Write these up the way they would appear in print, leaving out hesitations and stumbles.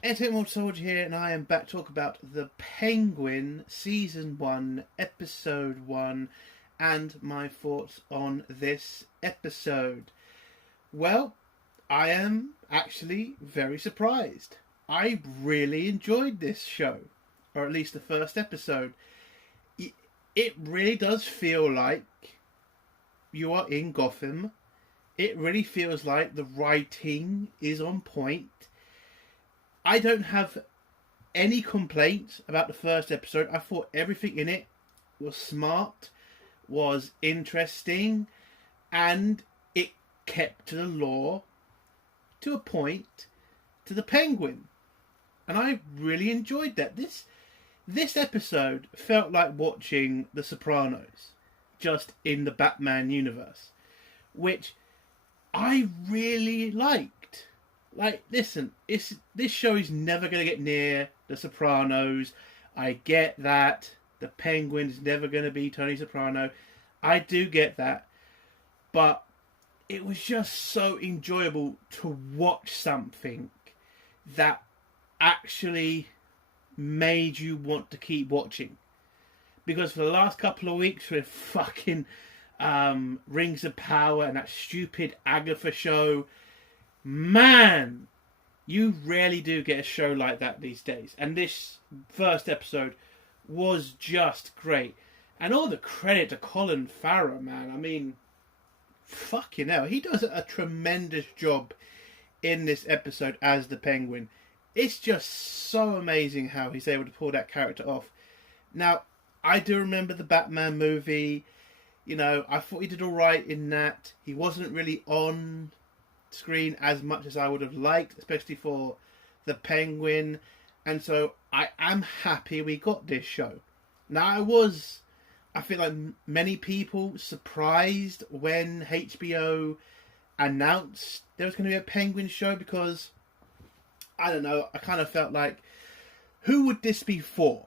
Entertainment Soldier here, and I am back to talk about The Penguin Season 1, Episode 1, and my thoughts on this episode. Well, I am actually very surprised. I really enjoyed this show, or at least the first episode. It really does feel like you are in Gotham. It really feels like the writing is on point. I don't have any complaints about the first episode. I thought everything in it was smart, was interesting, and it kept to the lore to a point to the Penguin. And I really enjoyed that. This episode felt like watching The Sopranos, just in the Batman universe, which I really liked. Like, listen, this show is never going to get near The Sopranos. I get that. The Penguin's never going to be Tony Soprano. I do get that. But it was just so enjoyable to watch something that actually made you want to keep watching. Because for the last couple of weeks with fucking Rings of Power and that stupid Agatha show, man, you rarely do get a show like that these days. And this first episode was just great. And all the credit to Colin Farrell, man. I mean, fucking hell. He does a tremendous job in this episode as the Penguin. It's just so amazing how he's able to pull that character off. Now, I do remember the Batman movie. You know, I thought he did alright in that. He wasn't really on screen as much as I would have liked, especially for the Penguin, and so I am happy we got this show. Now, I feel like many people surprised when HBO announced there was going to be a Penguin show, because I don't know, I kind of felt like, who would this be for?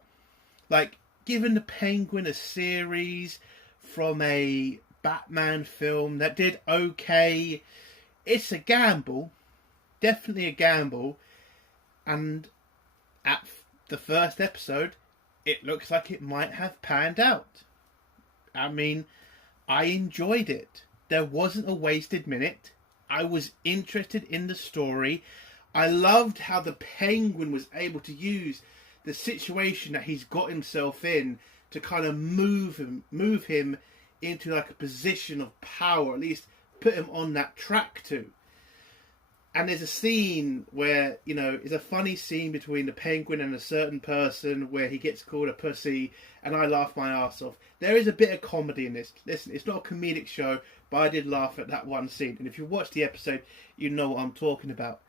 Like, giving the Penguin a series from a Batman film that did okay, it's a gamble, definitely a gamble, and at the first episode, it looks like it might have panned out. I mean, I enjoyed it. There wasn't a wasted minute. I was interested in the story. I loved how the Penguin was able to use the situation that he's got himself in to kind of move him into like a position of power, at least put him on that track too. And there's a scene where, you know, it's a funny scene between the Penguin and a certain person where he gets called a pussy, and I laugh my ass off. There is a bit of comedy in this. Listen, it's not a comedic show, but I did laugh at that one scene. And if you watch the episode, you know what I'm talking about.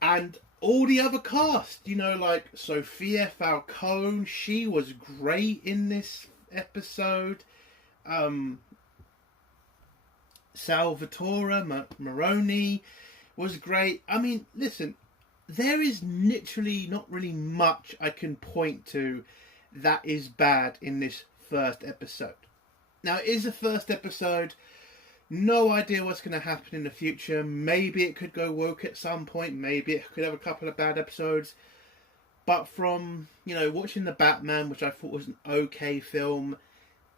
And all the other cast, you know, like Sophia Falcone, she was great in this episode. Salvatore Maroni was great. I mean, listen, there is literally not really much I can point to that is bad in this first episode. Now, it is the first episode. No idea what's going to happen in the future. Maybe it could go woke at some point. Maybe it could have a couple of bad episodes. But from, you know, watching The Batman, which I thought was an okay film,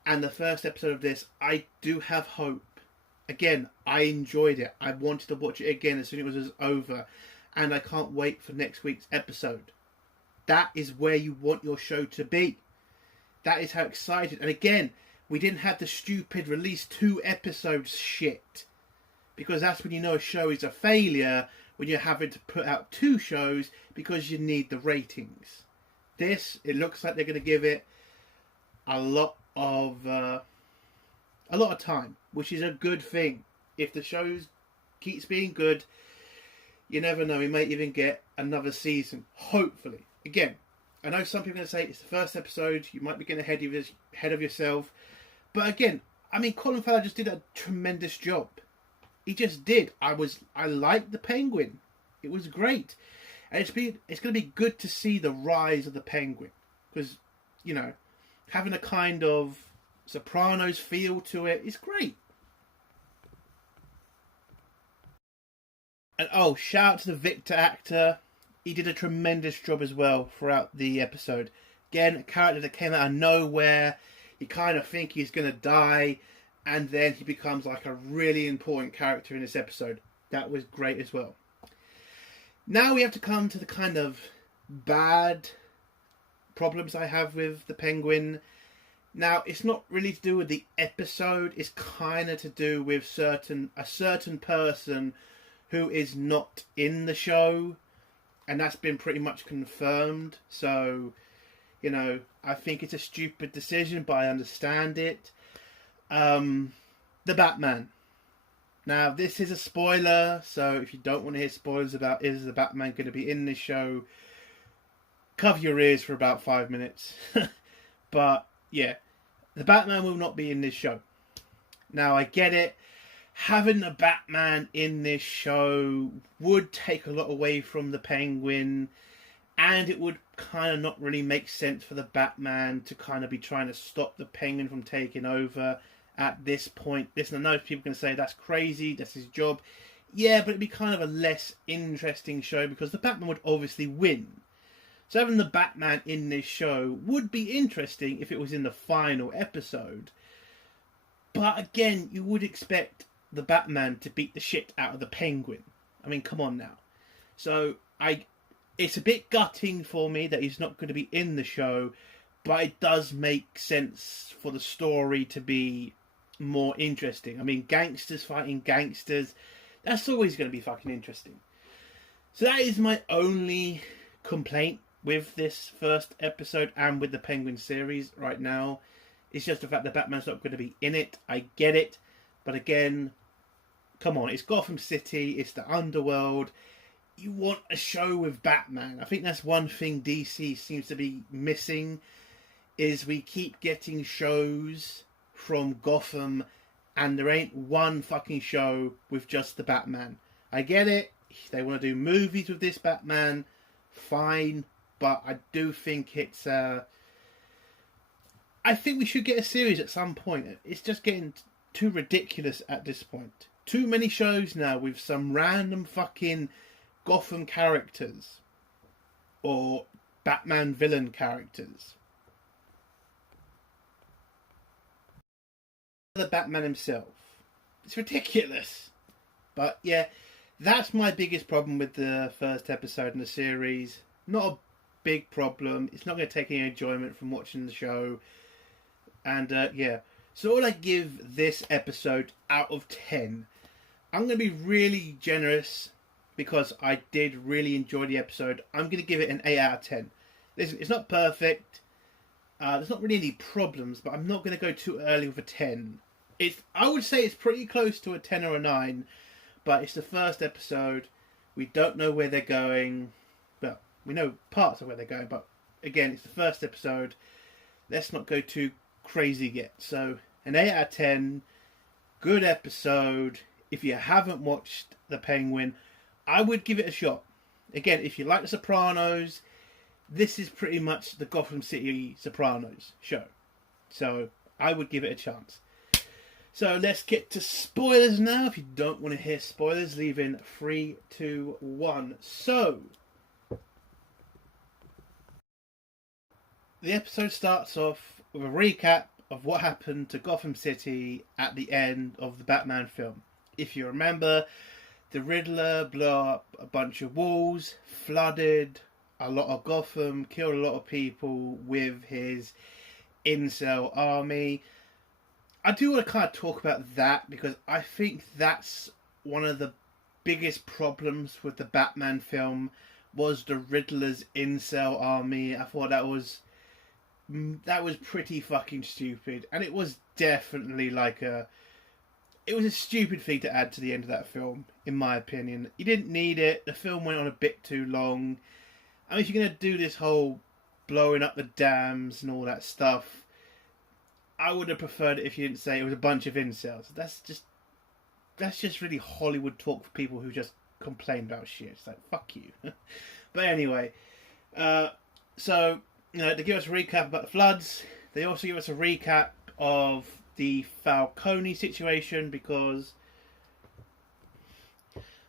and the first episode of this, I do have hope. Again, I enjoyed it. I wanted to watch it again as soon as it was over. And I can't wait for next week's episode. That is where you want your show to be. That is how excited. And again, we didn't have the stupid release 2 episodes shit. Because that's when you know a show is a failure, when you're having to put out 2 shows because you need the ratings. This, it looks like they're going to give it a lot of time, which is a good thing. If the show keeps being good, you never know, we may even get another season, hopefully. Again, I know some people are going to say it's the first episode, you might be getting ahead of yourself, but again, I mean, Colin Farrell just did a tremendous job. He just did. I liked the Penguin. It was great. And it's going to be good to see the rise of the Penguin, because, you know, having a kind of Sopranos feel to it is great. And shout out to the Victor actor. he did a tremendous job as well throughout the episode. Again, a character that came out of nowhere. You kind of think he's going to die, and then he becomes like a really important character in this episode. That was great as well. Now we have to come to the kind of bad problems I have with the Penguin. Now, it's not really to do with the episode. It's kind of to do with a certain person who is not in the show. And that's been pretty much confirmed. So, you know, I think it's a stupid decision, but I understand it. The Batman. Now, this is a spoiler. So, if you don't want to hear spoilers about is the Batman going to be in this show, cover your ears for about 5 minutes. But, yeah. The Batman will not be in this show. Now, I get it. Having the Batman in this show would take a lot away from the Penguin. And it would kind of not really make sense for the Batman to kind of be trying to stop the Penguin from taking over at this point. Listen, I know people can say that's crazy, that's his job. Yeah, but it'd be kind of a less interesting show because the Batman would obviously win. So having the Batman in this show would be interesting if it was in the final episode. But again, you would expect the Batman to beat the shit out of the Penguin. I mean, come on now. So it's a bit gutting for me that he's not going to be in the show, but it does make sense for the story to be more interesting. I mean, gangsters fighting gangsters, that's always going to be fucking interesting. So that is my only complaint with this first episode and with the Penguin series right now. It's just the fact that Batman's not going to be in it. I get it. But again, come on, it's Gotham City, it's the underworld. You want a show with Batman. I think that's one thing DC seems to be missing, is we keep getting shows from Gotham and there ain't one fucking show with just the Batman. I get it. They want to do movies with this Batman. Fine. But I do think it's... I think we should get a series at some point. It's just getting too ridiculous at this point. Too many shows now with some random fucking Gotham characters. Or Batman villain characters. The Batman himself. It's ridiculous. But yeah, that's my biggest problem with the first episode in the series. Not a big problem. It's not going to take any enjoyment from watching the show. And yeah, so what I give this episode out of 10, I'm going to be really generous because I did really enjoy the episode. I'm going to give it an 8 out of 10. Listen, it's not perfect. There's not really any problems, but I'm not going to go too early with a 10. I would say it's pretty close to a 10 or a 9, but it's the first episode. We don't know where they're going. Well, we know parts of where they're going, but again, it's the first episode. Let's not go too crazy yet. So, an 8 out of 10. Good episode. If you haven't watched The Penguin, I would give it a shot. Again, if you like The Sopranos, this is pretty much the Gotham City Sopranos show. So, I would give it a chance. So, let's get to spoilers now. If you don't want to hear spoilers, leave in 3, 2, 1. So, the episode starts off with a recap of what happened to Gotham City at the end of the Batman film. If you remember, the Riddler blew up a bunch of walls, flooded a lot of Gotham, killed a lot of people with his incel army. I do want to kind of talk about that because I think that's one of the biggest problems with the Batman film was the Riddler's incel army. I thought that was pretty fucking stupid, and it was definitely it was a stupid thing to add to the end of that film, in my opinion. You didn't need it. The film went on a bit too long. I mean, if you're going to do this whole blowing up the dams and all that stuff, I would have preferred it if you didn't say it was a bunch of incels. That's just really Hollywood talk for people who just complain about shit. It's like, fuck you. But anyway, so, you know, they give us a recap about the floods. They also give us a recap of the Falcone situation because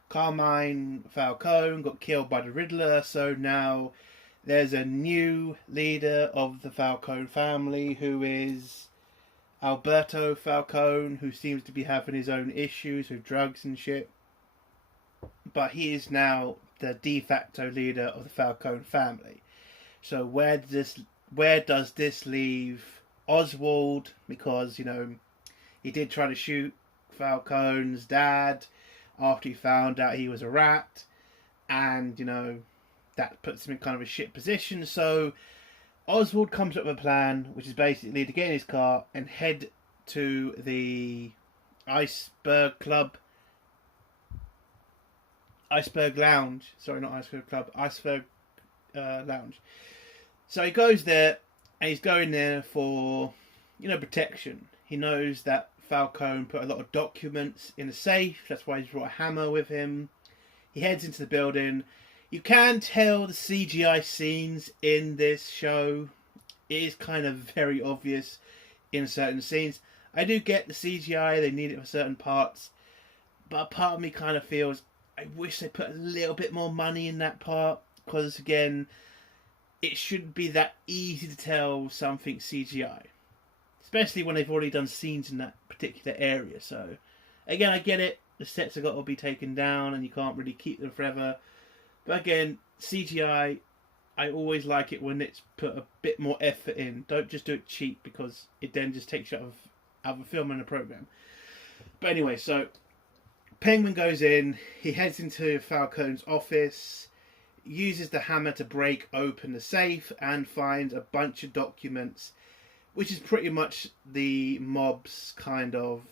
Carmine Falcone got killed by the Riddler, so now there's a new leader of the Falcone family who is Alberto Falcone, who seems to be having his own issues with drugs and shit. But he is now the de facto leader of the Falcone family. So where does this leave Oswald? Because, you know, he did try to shoot Falcone's dad after he found out he was a rat, and, you know, that puts him in kind of a shit position. So Oswald comes up with a plan, which is basically to get in his car and head to the Iceberg Lounge. Sorry, not Iceberg Club. Iceberg Lounge. So he goes there, and he's going there for, you know, protection. He knows that Falcone put a lot of documents in a safe. That's why he's brought a hammer with him. He heads into the building. You can tell the CGI scenes in this show. It is kind of very obvious in certain scenes. I do get the CGI, they need it for certain parts. But a part of me kind of feels, I wish they put a little bit more money in that part. Because, again, it shouldn't be that easy to tell something CGI. Especially when they've already done scenes in that particular area. So, again, I get it. The sets have got to be taken down and you can't really keep them forever. But again, CGI, I always like it when it's put a bit more effort in. Don't just do it cheap, because it then just takes you out of a film and a program. But anyway, so Penguin goes in. He heads into Falcone's office, uses the hammer to break open the safe, and finds a bunch of documents, which is pretty much the mob's kind of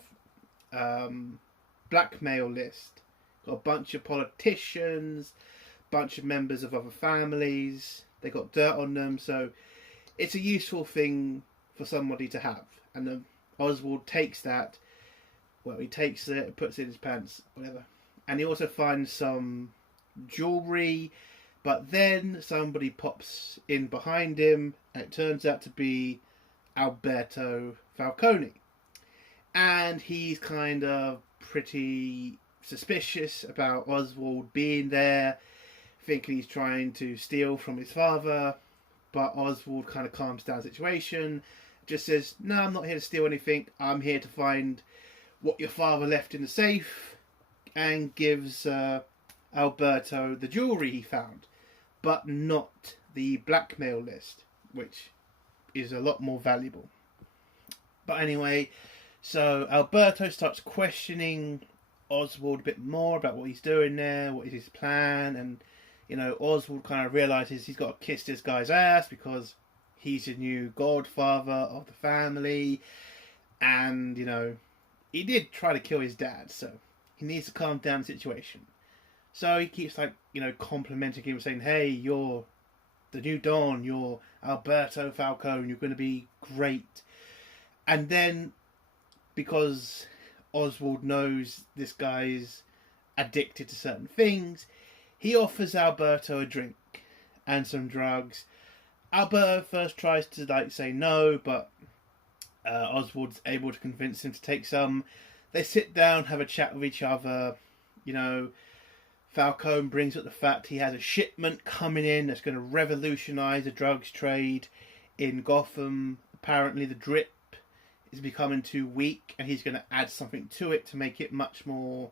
blackmail list. Got a bunch of politicians, bunch of members of other families. They got dirt on them, so it's a useful thing for somebody to have. And Oswald takes that. Well, he takes it, puts it in his pants, whatever. And he also finds some jewellery. But then somebody pops in behind him, and it turns out to be Alberto Falcone. And he's kind of pretty suspicious about Oswald being there, thinking he's trying to steal from his father. But Oswald kind of calms down the situation, just says, no, I'm not here to steal anything, I'm here to find what your father left in the safe, and gives Alberto the jewellery he found, but not the blackmail list, which is a lot more valuable. But anyway, so Alberto starts questioning Oswald a bit more about what he's doing there, what is his plan, and, you know, Oswald kind of realises he's got to kiss this guy's ass because he's the new godfather of the family, and, you know, he did try to kill his dad, so he needs to calm down the situation. So he keeps, like, you know, complimenting him, saying, hey, you're the new Don, you're Alberto Falcone, you're going to be great. And then, because Oswald knows this guy's addicted to certain things, he offers Alberto a drink and some drugs. Alberto first tries to, like, say no, but Oswald's able to convince him to take some. They sit down, have a chat with each other. You know, Falcone brings up the fact he has a shipment coming in that's going to revolutionise the drugs trade in Gotham. Apparently the drip is becoming too weak, and he's going to add something to it to make it much more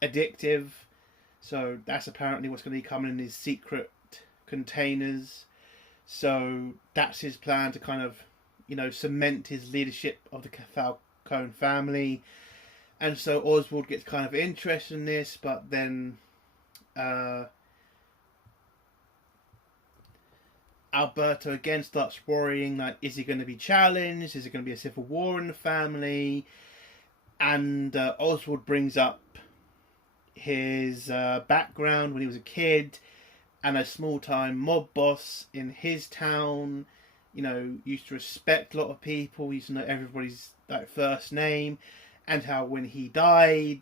addictive. So that's apparently what's going to be coming in these secret containers. So that's his plan to kind of, you know, cement his leadership of the Falcone family. And so Oswald gets kind of interested in this, but then Alberto again starts worrying, like, is he going to be challenged? Is it going to be a civil war in the family? And Oswald brings up his background when he was a kid, and a small-time mob boss in his town. You know, used to respect a lot of people, used to know everybody's, like, first name, and how when he died,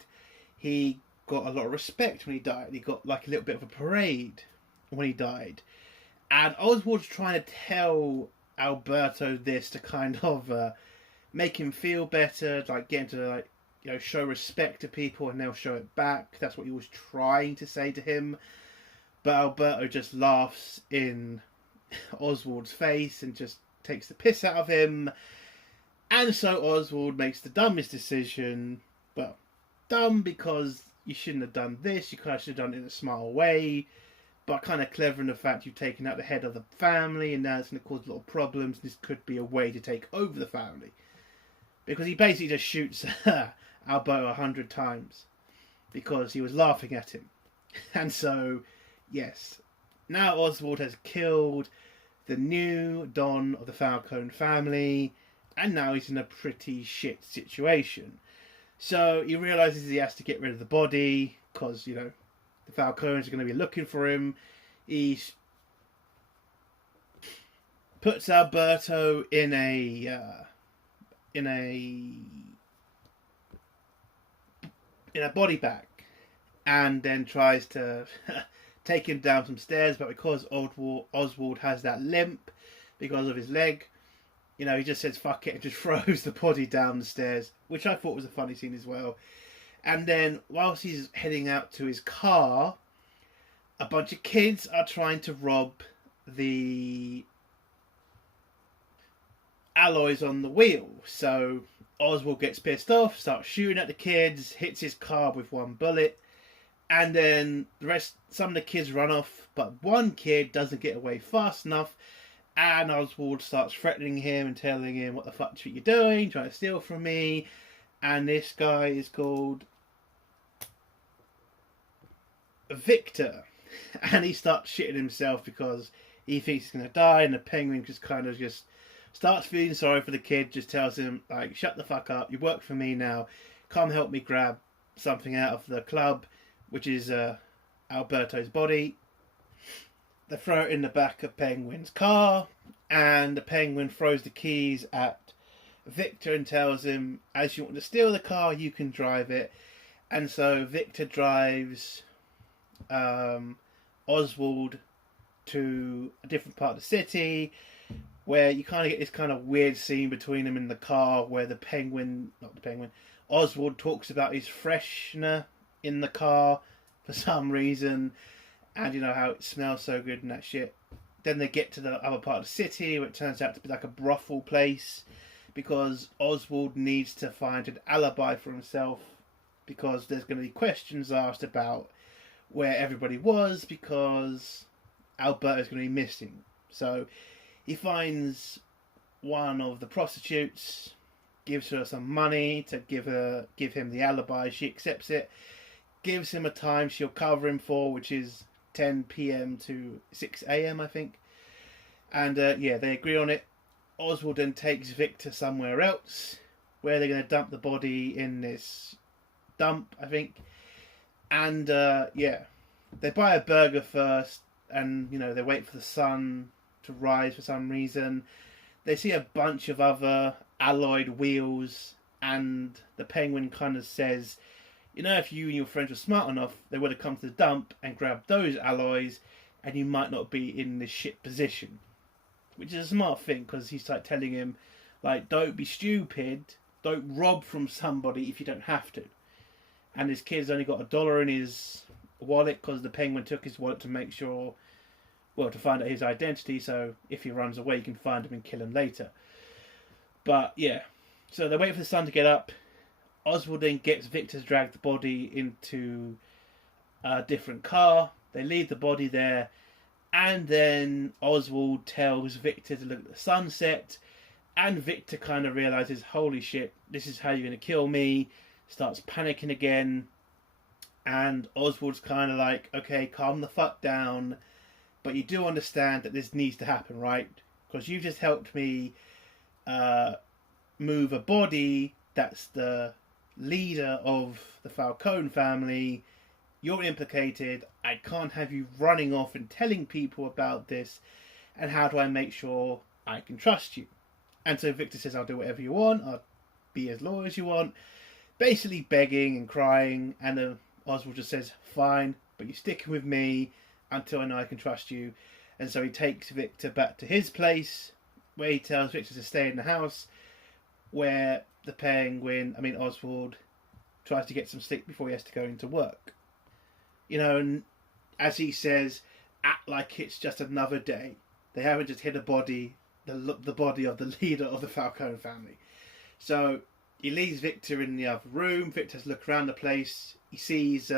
he got a lot of respect when he died. He got, like, a little bit of a parade when he died. And Oswald's trying to tell Alberto this to kind of make him feel better, like, get him to, like, show respect to people and they'll show it back. That's what he was trying to say to him. But Alberto just laughs in Oswald's face and just takes the piss out of him. And so Oswald makes the dumbest decision. Well, dumb because you shouldn't have done this. You kind of should have done it in a smarter way. But kind of clever in the fact you've taken out the head of the family and now it's going to cause a lot of problems. This could be a way to take over the family. Because he basically just shoots Alberto 100 times. Because he was laughing at him. And so, yes. Now Oswald has killed the new Don of the Falcone family. And now he's in a pretty shit situation. So he realises he has to get rid of the body. Because, the Falcones are going to be looking for him. He puts Alberto in a body bag, and then tries to take him down some stairs. But because Oswald has that limp because of his leg, he just says fuck it and just throws the body down the stairs, which I thought was a funny scene as well. And then, whilst he's heading out to his car, a bunch of kids are trying to rob the alloys on the wheel. So Oswald gets pissed off, starts shooting at the kids, hits his car with one bullet, and then some of the kids run off, but one kid doesn't get away fast enough, and Oswald starts threatening him and telling him, what the fuck are you doing, trying to steal from me. And this guy is called Victor, and he starts shitting himself because he thinks he's going to die, and the Penguin just kind of just starts feeling sorry for the kid, just tells him, like, shut the fuck up, you work for me now, come help me grab something out of the club, which is Alberto's body. They throw it in the back of Penguin's car, and the Penguin throws the keys at Victor and tells him, as you want to steal the car, you can drive it. And so Victor drives Oswald to a different part of the city, where you kind of get this kind of weird scene between them in the car, where Oswald talks about his freshener in the car for some reason, and how it smells so good and that shit. Then they get to the other part of the city, where it turns out to be like a brothel place, because Oswald needs to find an alibi for himself, because there's going to be questions asked about where everybody was, because Alberto's going to be missing. So he finds one of the prostitutes, gives her some money to give him the alibi. She accepts it, gives him a time she'll cover him for, which is 10 p.m. to 6 a.m. I think. And they agree on it. Oswald then takes Victor somewhere else, where they're going to dump the body in this dump, I think. And they buy a burger first, and they wait for the sun to rise for some reason. They see a bunch of other alloyed wheels, and the Penguin kind of says, if you and your friends were smart enough, they would have come to the dump and grabbed those alloys, and you might not be in this shit position. Which is a smart thing, because he's like telling him, like, don't be stupid, don't rob from somebody if you don't have to. And his kid's only got $1 in his wallet, because the Penguin took his wallet to make sure, to find out his identity, so if he runs away, you can find him and kill him later. But, yeah. So they wait for the sun to get up. Oswald then gets Victor to drag the body into a different car. They leave the body there. And then Oswald tells Victor to look at the sunset. And Victor kind of realises, holy shit, this is how you're going to kill me. Starts panicking again. And Oswald's kind of like, okay, calm the fuck down. But you do understand that this needs to happen, right? Because you just helped me move a body that's the leader of the Falcone family. You're implicated. I can't have you running off and telling people about this. And how do I make sure I can trust you? And so Victor says, I'll do whatever you want. I'll be as loyal as you want. Basically begging and crying. And Oswald just says, fine, but you're sticking with me until I know I can trust you. And so he takes Victor back to his place, where he tells Victor to stay in the house, where Oswald tries to get some sleep before he has to go into work. You know, and as he says, act like it's just another day. They haven't just hit a body, the body of the leader of the Falcone family. So he leaves Victor in the other room. Victor's look around the place. He sees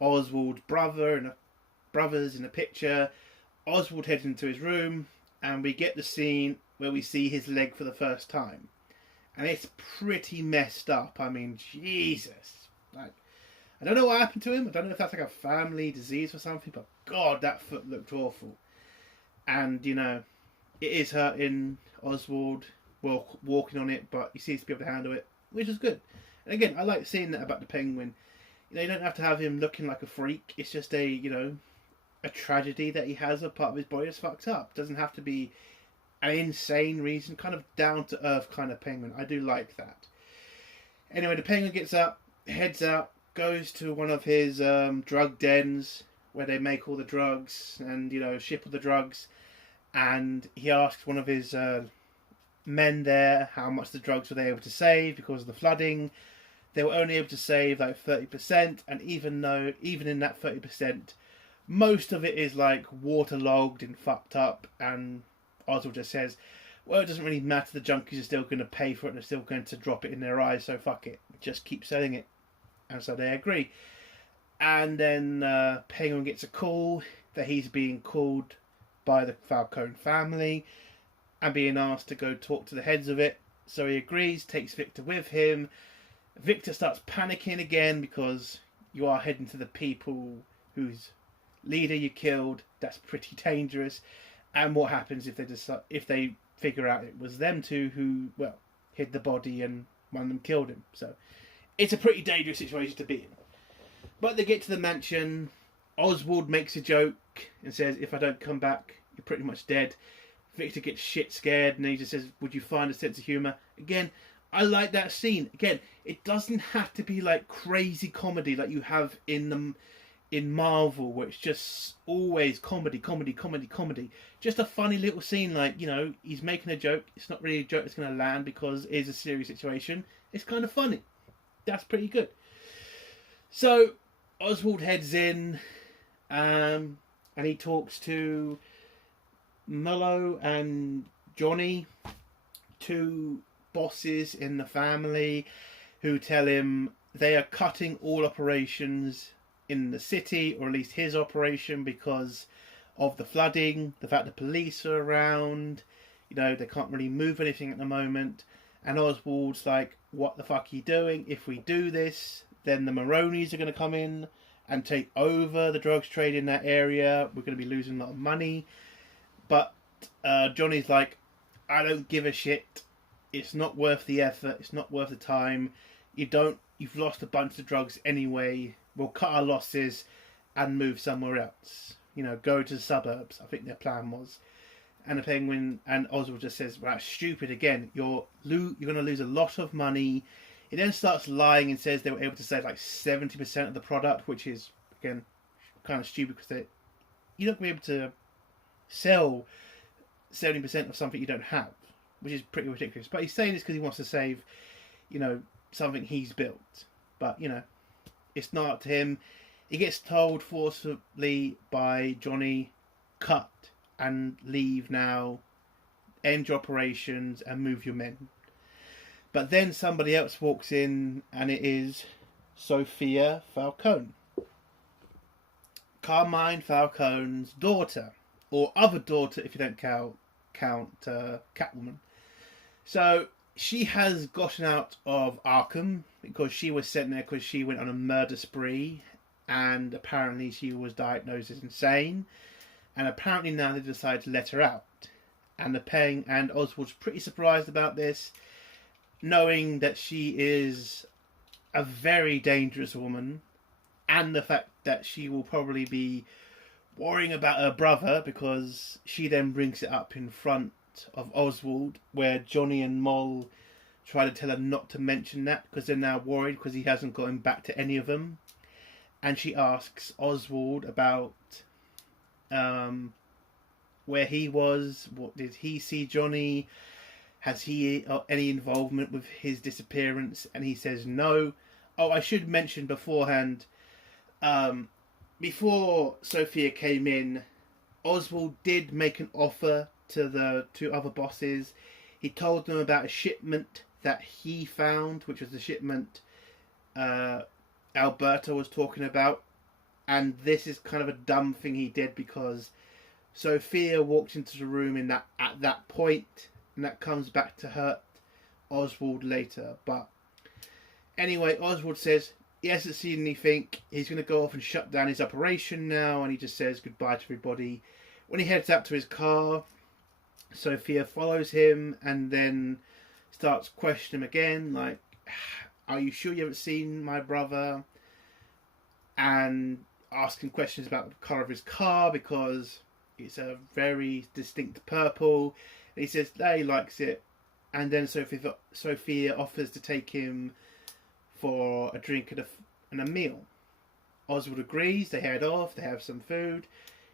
Oswald's brothers in a picture. Oswald heads into his room, and we get the scene where we see his leg for the first time. And it's pretty messed up. I mean, Jesus. Like, I don't know what happened to him. I don't know if that's like a family disease or something, but God, that foot looked awful. And, you know, it is hurting Oswald walking on it, but he seems to be able to handle it, which is good. And again, I like seeing that about the Penguin. You know, you don't have to have him looking like a freak. It's just a, you know, a tragedy that he has a part of his body that's fucked up. It doesn't have to be an insane reason, kind of down to earth kind of Penguin. I do like that. Anyway, the Penguin gets up, heads out, goes to one of his drug dens where they make all the drugs and, you know, ship all the drugs. And he asks one of his men there how much the drugs were they able to save because of the flooding. They were only able to save like 30%, and even in that 30%, most of it is like waterlogged and fucked up, and Oswald just says, well, it doesn't really matter, the junkies are still going to pay for it and they're still going to drop it in their eyes, so fuck it, just keep selling it. And so they agree. And then Penguin gets a call that he's being called by the Falcone family and being asked to go talk to the heads of it. So he agrees, takes Victor with him. Victor starts panicking again because you are heading to the people whose leader you killed. That's pretty dangerous. And what happens if they figure out it was them two who, well, hid the body and one of them killed him? So it's a pretty dangerous situation to be in. But they get to the mansion. Oswald makes a joke and says, if I don't come back, you're pretty much dead. Victor gets shit scared and he just says, would you find a sense of humour? Again, I like that scene. Again, it doesn't have to be like crazy comedy like you have in Marvel, where it's just always comedy. Just a funny little scene, like, you know, he's making a joke. It's not really a joke that's going to land because it is a serious situation. It's kind of funny. That's pretty good. So Oswald heads in, and he talks to Mullo and Johnny, two bosses in the family, who tell him they are cutting all operations in the city, or at least his operation, because of the flooding, the fact the police are around, you know, they can't really move anything at the moment. And Oswald's like, what the fuck are you doing? If we do this, then the Maronis are going to come in and take over the drugs trade in that area. We're going to be losing a lot of money. But Johnny's like, I don't give a shit. It's not worth the effort. It's not worth the time. You've lost a bunch of drugs anyway. We'll cut our losses and move somewhere else. You know, go to the suburbs. I think their plan was. And the Penguin and Oswald just says, well, that's stupid again. You're going to lose a lot of money. He then starts lying and says they were able to save like 70% of the product, which is, again, kind of stupid because you're not going to be able to sell 70% of something you don't have, which is pretty ridiculous. But he's saying this because he wants to save, you know, something he's built. But, you know, it's not up to him. He gets told forcibly by Johnny, cut and leave now, end your operations and move your men. But then somebody else walks in, and it is Sophia Falcone, Carmine Falcone's daughter, or other daughter if you don't count Catwoman. So she has gotten out of Arkham because she was sent there because she went on a murder spree, and apparently she was diagnosed as insane. And apparently now they decided to let her out. And Oswald's pretty surprised about this, knowing that she is a very dangerous woman, and the fact that she will probably be worrying about her brother, because she then brings it up in front of Oswald, where Johnny and Moll try to tell her not to mention that because they're now worried because he hasn't gotten back to any of them. And she asks Oswald about where he was, what did he see Johnny, has he any involvement with his disappearance? And he says no. Oh, I should mention beforehand, before Sophia came in, Oswald did make an offer to the two other bosses. He told them about a shipment that he found, which was the shipment Alberto was talking about. And this is kind of a dumb thing he did because Sophia walked into the room at that point, and that comes back to hurt Oswald later. But anyway, Oswald says he hasn't seen anything. He's going to go off and shut down his operation now, and he just says goodbye to everybody. When he heads out to his car, Sophia follows him and then starts questioning him again, like, are you sure you haven't seen my brother? And asking questions about the colour of his car because it's a very distinct purple. And he says that he likes it. And then Sophia offers to take him for a drink and a meal. Oswald agrees. They head off. They have some food.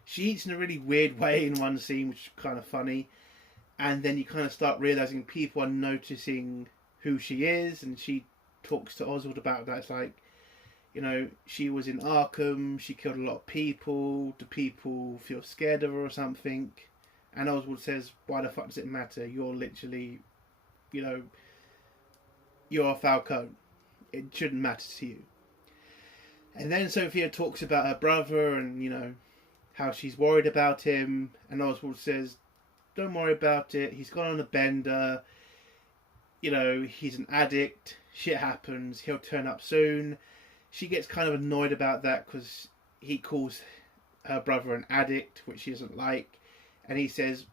She eats in a really weird way in one scene, which is kind of funny. And then you kind of start realising people are noticing who she is. And she talks to Oswald about that. It's like, you know, she was in Arkham. She killed a lot of people. Do people feel scared of her or something? And Oswald says, why the fuck does it matter? You're literally, you know, you're Falcone. It shouldn't matter to you. And then Sophia talks about her brother and, you know, how she's worried about him. And Oswald says, don't worry about it. He's gone on a bender. You know, he's an addict. Shit happens. He'll turn up soon. She gets kind of annoyed about that because he calls her brother an addict, which she doesn't like. And he says,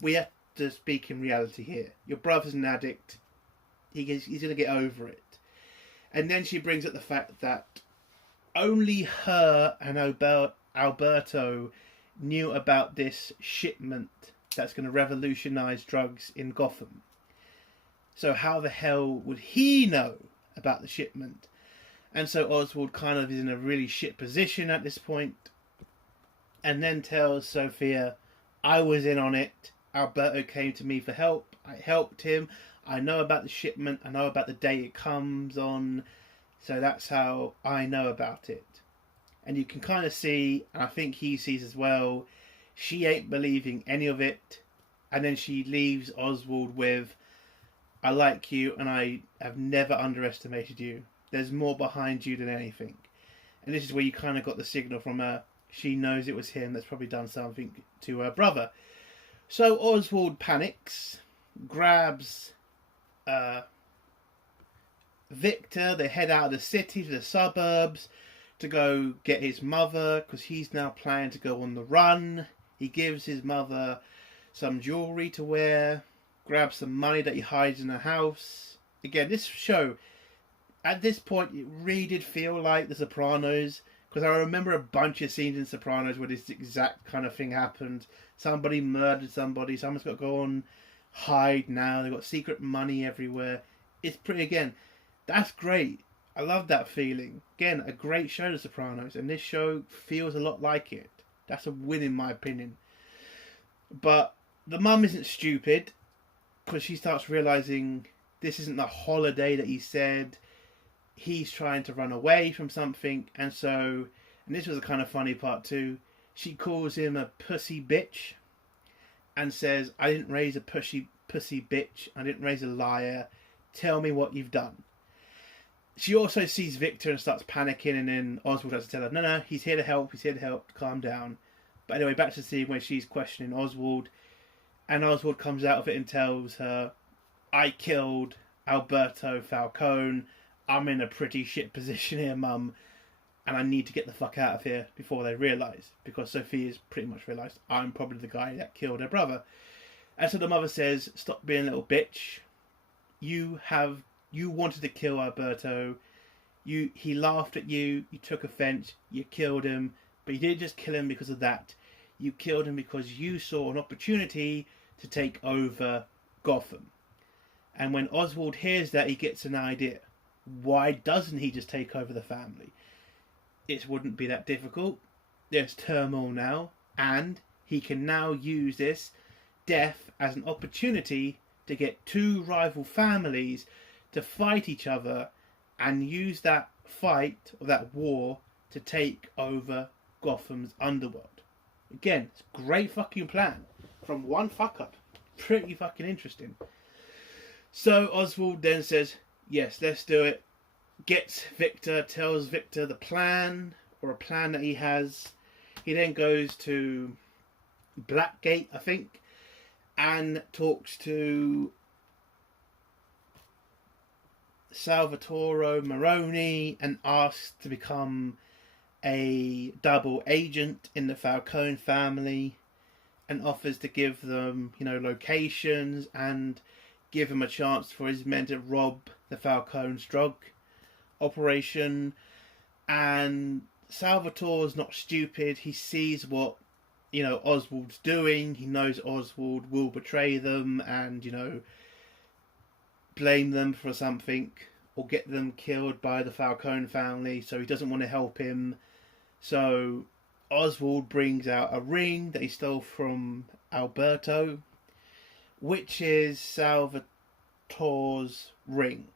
we have to speak in reality here. Your brother's an addict. He's going to get over it. And then she brings up the fact that only her and Alberto knew about this shipment that's going to revolutionise drugs in Gotham. So how the hell would he know about the shipment? And so Oswald kind of is in a really shit position at this point. And then tells Sophia, I was in on it. Alberto came to me for help. I helped him. I know about the shipment. I know about the day it comes on. So that's how I know about it. And you can kind of see, and I think he sees as well, she ain't believing any of it. And then she leaves Oswald with, I like you and I have never underestimated you. There's more behind you than anything. And this is where you kind of got the signal from her. She knows it was him that's probably done something to her brother. So Oswald panics, grabs Victor. They head out of the city to the suburbs to go get his mother because he's now planning to go on the run. He gives his mother some jewellery to wear, grabs some money that he hides in her house. Again, this show, at this point, it really did feel like The Sopranos, because I remember a bunch of scenes in Sopranos where this exact kind of thing happened. Somebody murdered somebody, someone's got to go on hide now, they've got secret money everywhere. It's pretty, again, that's great. I love that feeling. Again, a great show, The Sopranos, and this show feels a lot like it. That's a win in my opinion. But the mum isn't stupid, because she starts realising this isn't the holiday that he said. He's trying to run away from something, and so, and this was a kind of funny part too, she calls him a pussy bitch and says, I didn't raise a pussy bitch, I didn't raise a liar, tell me what you've done. She also sees Victor and starts panicking, and then Oswald has to tell her, no, he's here to help, calm down. But anyway, back to the scene where she's questioning Oswald, and Oswald comes out of it and tells her, I killed Alberto Falcone, I'm in a pretty shit position here, Mum, and I need to get the fuck out of here before they realise, because Sophia's pretty much realised I'm probably the guy that killed her brother. And so the mother says, stop being a little bitch. You wanted to kill Alberto. He laughed at you. You took offence. You killed him. But you didn't just kill him because of that. You killed him because you saw an opportunity to take over Gotham. And when Oswald hears that, he gets an idea. Why doesn't he just take over the family? It wouldn't be that difficult. There's turmoil now, and he can now use this death as an opportunity to get two rival families to fight each other and use that fight or that war to take over Gotham's underworld. Again, it's a great fucking plan from one fuck up. Pretty fucking interesting. So Oswald then says, yes, let's do it. Gets Victor, tells Victor the plan, or a plan that he has. He then goes to Blackgate, I think, and talks to Salvatore Maroni and asks to become a double agent in the Falcone family, and offers to give them, locations and give him a chance for his men to rob the Falcone's drug operation. And Salvatore's not stupid. He sees what Oswald's doing. He knows Oswald will betray them and blame them for something or get them killed by the Falcone family, so he doesn't want to help him. So Oswald brings out a ring that he stole from Alberto, which is Salvatore's ring.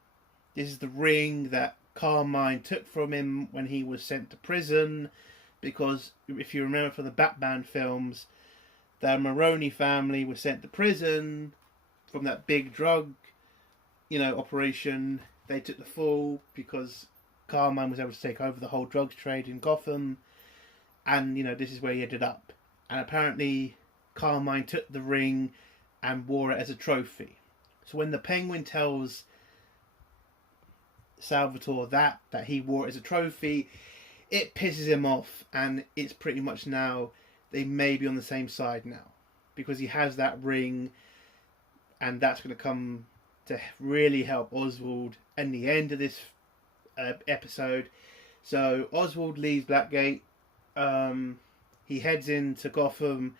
This is the ring that Carmine took from him when he was sent to prison, because if you remember from the Batman films, the Maroni family was sent to prison from that big drug, operation. They took the fall because Carmine was able to take over the whole drugs trade in Gotham, and this is where he ended up. And apparently Carmine took the ring and wore it as a trophy. So when the Penguin tells Salvatore that he wore it as a trophy, it pisses him off, and it's pretty much now they may be on the same side now, because he has that ring, and that's going to come to really help Oswald in the end of this episode. So Oswald leaves Blackgate. He heads into Gotham,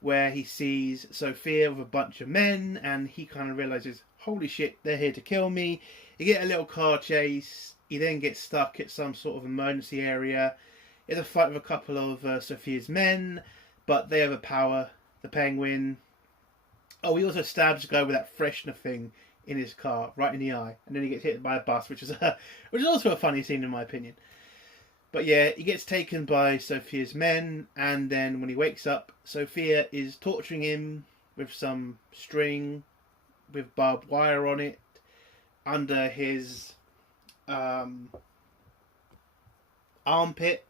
where he sees Sophia with a bunch of men, and he kind of realizes, holy shit, they're here to kill me. You get a little car chase. He then gets stuck at some sort of emergency area. There's a fight with a couple of Sophia's men, but they overpower the Penguin. Oh, he also stabs a guy with that freshener thing in his car, right in the eye, and then he gets hit by a bus, which is also a funny scene in my opinion. But yeah, he gets taken by Sophia's men, and then when he wakes up, Sophia is torturing him with some string with barbed wire on it under his armpit.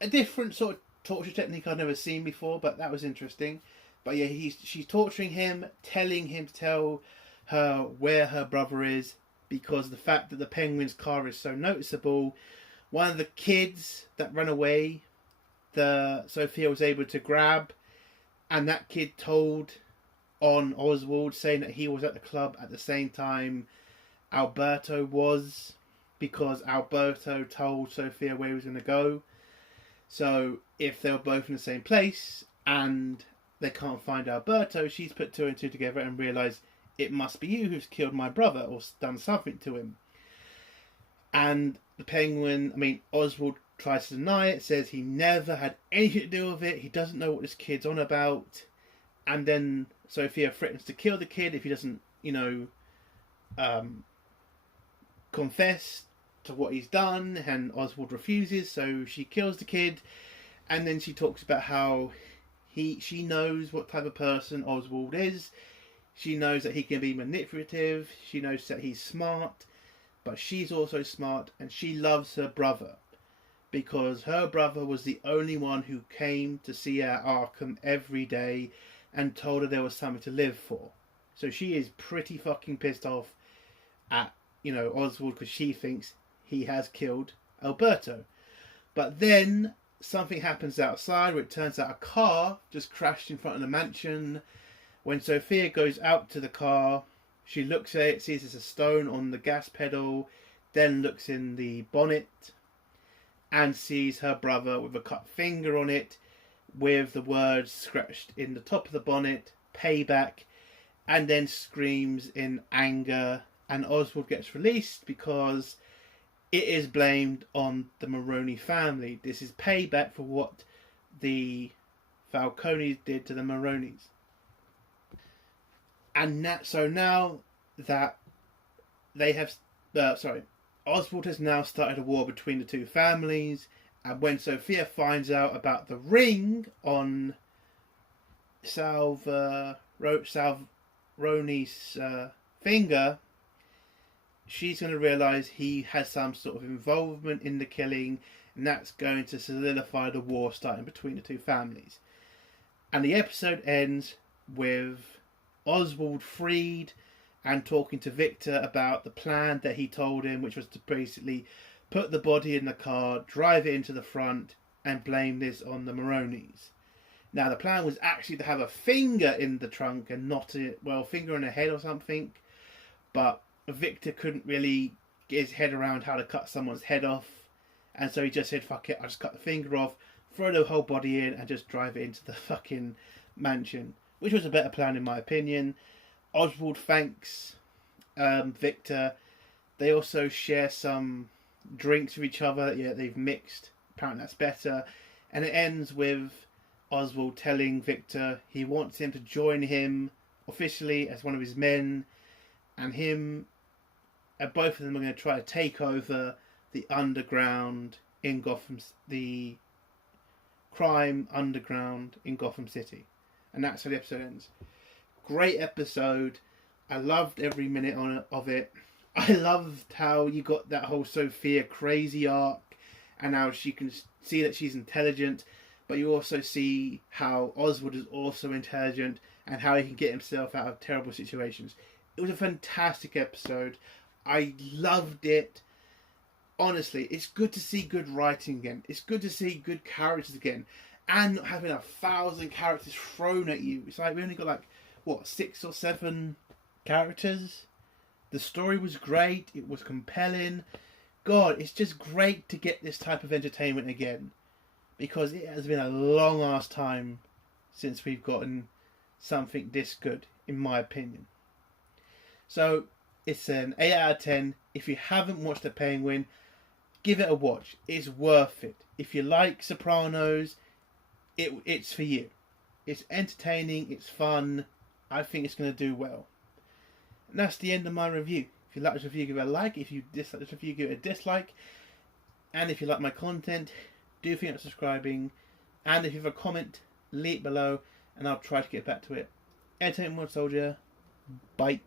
A different sort of torture technique I've never seen before, but that was interesting. But yeah, she's torturing him, telling him to tell her where her brother is, because the fact that the Penguin's car is so noticeable. One of the kids that ran away, Sophia was able to grab, and that kid told on Oswald, saying that he was at the club at the same time Alberto was, because Alberto told Sophia where he was going to go. So if they were both in the same place and they can't find Alberto, she's put two and two together and realised it must be you who's killed my brother or done something to him. And the Penguin, Oswald tries to deny it, says he never had anything to do with it, he doesn't know what this kid's on about. And then Sophia threatens to kill the kid if he doesn't, confess to what he's done, and Oswald refuses, so she kills the kid. And then she talks about how she knows what type of person Oswald is. She knows that he can be manipulative, she knows that he's smart, but she's also smart, and she loves her brother because her brother was the only one who came to see her at Arkham every day and told her there was something to live for. So she is pretty fucking pissed off at, Oswald, because she thinks he has killed Alberto. But then something happens outside where it turns out a car just crashed in front of the mansion. When Sophia goes out to the car, she looks at it, sees there's a stone on the gas pedal, then looks in the bonnet and sees her brother with a cut finger on it, with the words scratched in the top of the bonnet, payback, and then screams in anger, and Oswald gets released because it is blamed on the Maroni family. This is payback for what the Falcones did to the Maronis. And so now that they have, Oswald has now started a war between the two families, and when Sophia finds out about the ring on Salvaroni's finger, she's going to realise he has some sort of involvement in the killing, and that's going to solidify the war starting between the two families. And the episode ends with Oswald freed and talking to Victor about the plan that he told him, which was to basically put the body in the car, drive it into the front, and blame this on the Maronis. Now, the plan was actually to have a finger in the trunk and not a finger in a head or something, but Victor couldn't really get his head around how to cut someone's head off, and so he just said, fuck it, I'll just cut the finger off, throw the whole body in, and just drive it into the fucking mansion, which was a better plan in my opinion. Oswald thanks Victor. They also share some drinks with each other. Yeah, they've mixed. Apparently that's better. And it ends with Oswald telling Victor he wants him to join him officially as one of his men, and him and both of them are going to try to take over the underground in Gotham, the crime underground in Gotham City. And that's how the episode ends. Great episode. I loved every minute of it. I loved how you got that whole Sophia crazy arc, and how she can see that she's intelligent, but you also see how Oswald is also intelligent and how he can get himself out of terrible situations. It was a fantastic episode. I loved it. Honestly, it's good to see good writing again. It's good to see good characters again, and not having 1,000 characters thrown at you. It's like we only got 6 or 7 characters. The story was great. It was compelling. God, it's just great to get this type of entertainment again, because it has been a long ass time since we've gotten something this good, in my opinion. So it's an 8 out of 10. If you haven't watched The Penguin, give it a watch. It's worth it. If you like Sopranos, it's for you. It's entertaining. It's fun. I think it's going to do well. And that's the end of my review. If you like this review, give it a like. If you dislike this review, give it a dislike. And if you like my content, do think of subscribing. And if you have a comment, leave it below, and I'll try to get back to it. Entertainment Soldier. Bye.